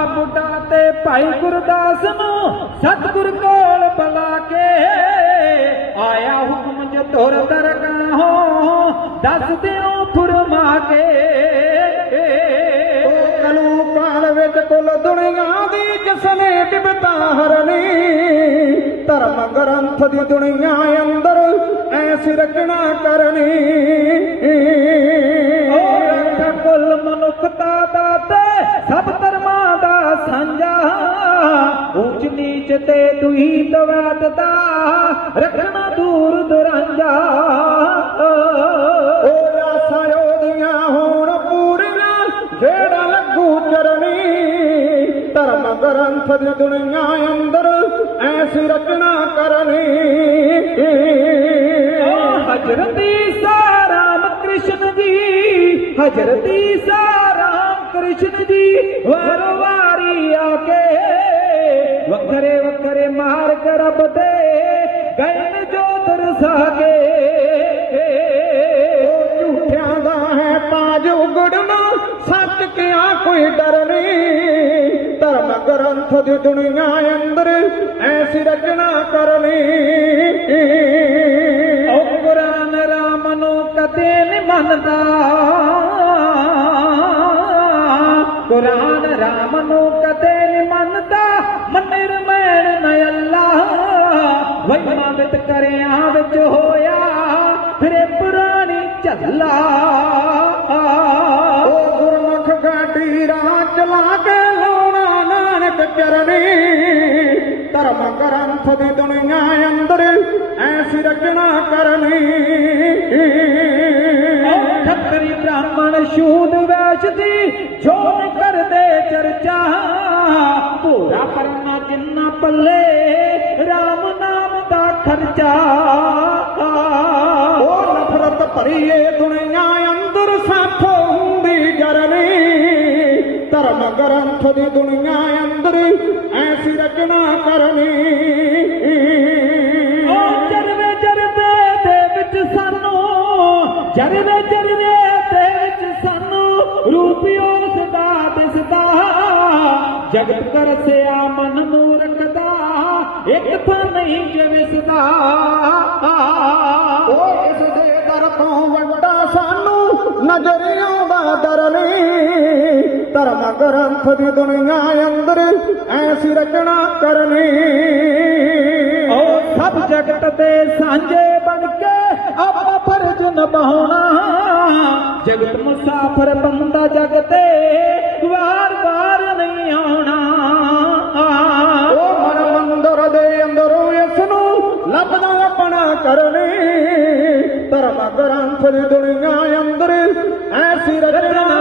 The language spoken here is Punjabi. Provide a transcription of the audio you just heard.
ਬੁੱਢਾ ਤੇ ਭਾਈ ਗੁਰਦਾਸ ਨੂੰ ਸਤਿਗੁਰ ਕੋਲ ਬੁਲਾ ਕੇ ਆਇਆ ਹੁਕਮ ਜੋ ਤੁਰ ਦਰਗਾਹੋਂ ਦੱਸ ਦਿਓ ਫਰਮਾ ਕੇ। ਉਹ ਕਲੂ ਕਾਲ ਵਿੱਚ ਕੁੱਲ ਦੁਨੀਆ ਦੀ ਜਿਸਨੇ ਬਿਬਤਾ ਹਰਨੀ? ਧਰਮ ਗ੍ਰੰਥ ਦੀ ਦੁਨੀਆ ਅੰਦਰ ਐਸੀ ਰਚਨਾ ਕਰਨੀ। ਉੱਚ ਨੀਚ ਤੇ ਦੁਹੀ ਦਵਾਤ ਦਾ ਰੱਖਣਾ ਦੂਰ ਦੁਰਾਂਝਾ ਉਹ ਆਸਾਂ ਉਹਦੀਆਂ ਹੋਣ ਪੂਰੀਆਂ ਜਿਹੜਾ ਲੱਗੂ ਚਰਨੀ ਧਰਮ ਗ੍ਰੰਥ ਦੀ ਦੁਨੀਆ ਅੰਦਰ ਐਸੀ ਰਚਨਾ ਕਰਨੀ। ਹਜਰਤ ਈਸਾ ਰਾਮ ਕ੍ਰਿਸ਼ਨ ਜੀ ਹਜਰਤ ਈਸਾ ਰਾਮ ਕ੍ਰਿਸ਼ਨ ਜੀ ਵਾਰ ਵਾਰੀ ਆ ਕੇ ਵੱਖਰੇ ਵੱਖਰੇ ਮਾਰ ਰੱਬ ਦੇ ਗਏ ਜੋ ਦਰਸਾ ਉਹ ਝੂਠਿਆਂ ਦਾ ਹੈ ਤਾਜ ਉਗੜਨਾ, ਸੱਚ ਕਿਆ ਕੋਈ ਡਰਨੀ ਧਰਮ ਗ੍ਰੰਥ ਦੀ ਦੁਨੀਆ ਅੰਦਰ ਐਸੀ ਰਚਨਾ ਕਰਨੀ। ਉਹ ਕੁਰਾਨ ਰਾਮ ਨੂੰ ਕਦੇ ਨਹੀਂ ਮੰਨਦਾ। ਕੁਰਾਨ ਰਾਮ ਨੂੰ ਵਈਮਾ ਵਿਤ ਕਰਿਆ ਵਿੱਚ ਹੋਇਆ ਫਿਰੇ ਪੁਰਾਣੀ ਝੱਲਾ। ਉਹ ਗੁਰਮੁਖ ਗਾਡੀ ਰਾਹ ਚਲਾ ਕੇ ਲਾਉਣਾ ਨਾਨਕ ਚਰਨੀ ਧਰਮ ਗ੍ਰੰਥ ਦੀ ਦੁਨੀਆ ਅੰਦਰ ਐਸੀ ਰਚਨਾ ਕਰਨੀ। ਖੱਤਰੀ ਬ੍ਰਾਹਮਣ ਸ਼ੂਦ ਵੈਸ਼ ਦੀ ਜੋਨ ਕਰਦੇ ਚਰਚਾ। ਪੂਰਾ ਪਰਨਾ ਜਿੰਨਾ ਪੱਲੇ RAM ਨਾਮ ਖਰਚਾ ਉਹ ਨਫ਼ਰਤ ਭਰੀ ਏ ਦੁਨੀਆ ਅੰਦਰ ਸਾਥੋਂ ਹੁੰਦੀ ਜਰਨੀ। ਧਰਮ ਗ੍ਰੰਥ ਦੀ ਦੁਨੀਆ ਅੰਦਰ ਐਸੀ ਰਚਨਾ ਕਰਨੀ। ਉਹ ਜਰਵੇ ਜਰਵੇ ਦੇ ਵਿੱਚ ਸਾਨੂੰ ਜਰਵੇ ਜਰਵੇ ਦੇ ਵਿੱਚ ਸਾਨੂੰ ਰੂਪਿਓ ਸਦਾ ਦਿਸਦਾ। ਜਗਤ ਕਰਸਿਆ ਮਨ ਮੂਰਖਦਾ ਇੱਕ ਥਾਂ ਨਹੀਂ ਜਵਿਸਦਾ। ਉਹ ਇਸ ਦੇ ਦਰ ਤੋਂ ਵੱਡਾ ਸਾਨੂੰ ਨਜ਼ਰ ਆਉਂਦਾ ਦਰ ਨਹੀਂ। ਧਰਮ ਗ੍ਰੰਥ ਦੀ ਦੁਨੀਆ ਅੰਦਰ ਐਸੀ ਰਚਨਾ ਕਰਨੀ। ਓ ਸਭ ਜਗਤ ਦੇ ਸਾਂਝੇ ਬਣ ਕੇ ਆਪਣਾ ਫਰਜ਼ ਨਿਭਾਉਣਾ। ਜਗਤ ਮੁਸਾਫਰ ਬੰਦਾ ਜਗ ਨੂੰ ਲੱਭਦਾ ਆਪਣਾ ਕਰਨੀ ਧਰਮ ਗ੍ਰੰਥ ਦੀ ਦੁਨੀਆ ਅੰਦਰ ਐਸੀ ਰਚਨਾ